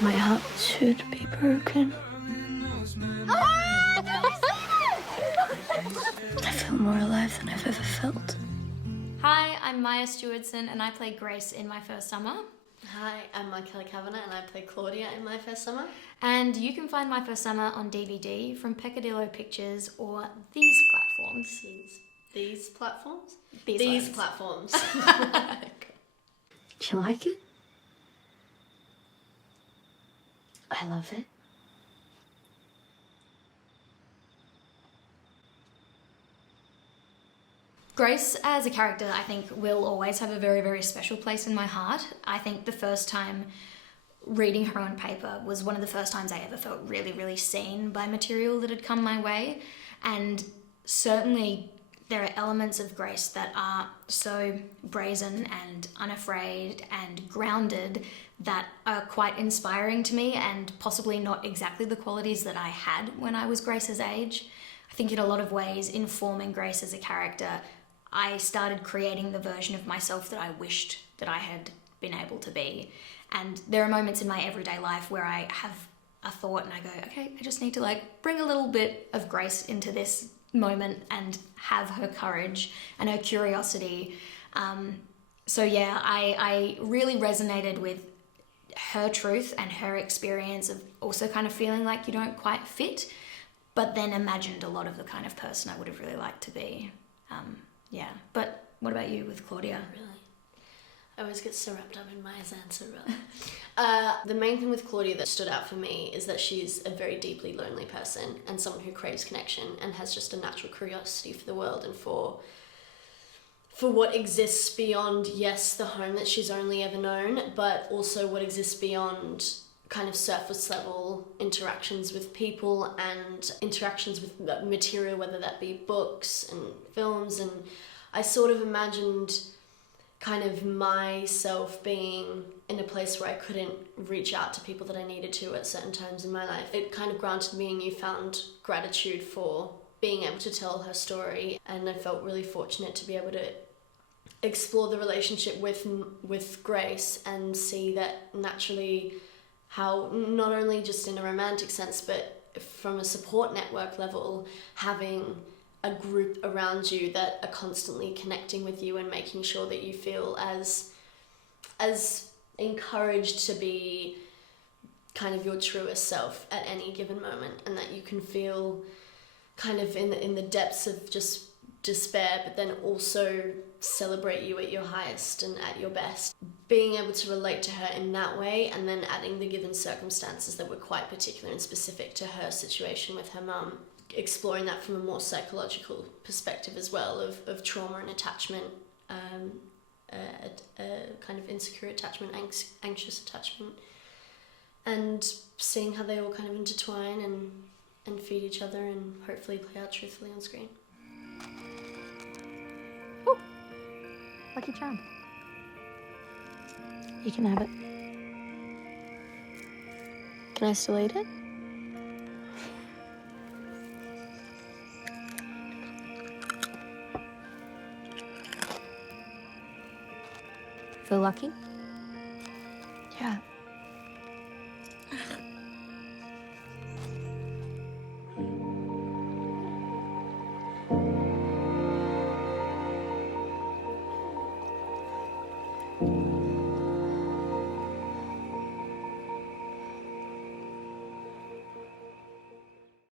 My heart should be broken. I feel more alive than I've ever felt. Hi, I'm Maya Stewardson and I play Grace in My First Summer. Hi, I'm Michaela Kavanagh and I play Claudia in My First Summer. And you can find My First Summer on DVD from Peccadillo Pictures or these platforms. These platforms? These platforms. Do you like it? I love it. Grace as a character, I think, will always have a very, very special place in my heart. I think the first time reading her on paper was one of the first times I ever felt really, really seen by material that had come my way. And certainly there are elements of Grace that are so brazen and unafraid and grounded that are quite inspiring to me, and possibly not exactly the qualities that I had when I was Grace's age. I think in a lot of ways, in forming Grace as a character, I started creating the version of myself that I wished that I had been able to be. And there are moments in my everyday life where I have a thought and I go, okay, I just need to bring a little bit of Grace into this moment and have her courage and her curiosity. So yeah, I really resonated with her truth and her experience of also kind of feeling like you don't quite fit, but then imagined a lot of the kind of person I would have really liked to be. Yeah, but what about you with Claudia? Really? I always get so wrapped up in Maya's answer, really. The main thing with Claudia that stood out for me is that she's a very deeply lonely person and someone who craves connection and has just a natural curiosity for the world and for what exists beyond, yes, the home that she's only ever known, but also what exists beyond kind of surface level interactions with people and interactions with material, whether that be books and films. And I sort of imagined kind of myself being in a place where I couldn't reach out to people that I needed to at certain times in my life. It kind of granted me a newfound gratitude for being able to tell her story, and I felt really fortunate to be able to explore the relationship with Grace and see that naturally how, not only just in a romantic sense, but from a support network level, having a group around you that are constantly connecting with you and making sure that you feel as encouraged to be kind of your truest self at any given moment, and that you can feel kind of in the depths of just despair, but then also celebrate you at your highest and at your best. Being able to relate to her in that way, and then adding the given circumstances that were quite particular and specific to her situation with her mum, exploring that from a more psychological perspective as well of trauma and attachment, kind of insecure attachment, anxious attachment, and seeing how they all kind of intertwine and feed each other and hopefully play out truthfully on screen. Ooh, Lucky Charm. You can have it. Can I still eat it? Feel lucky? Yeah.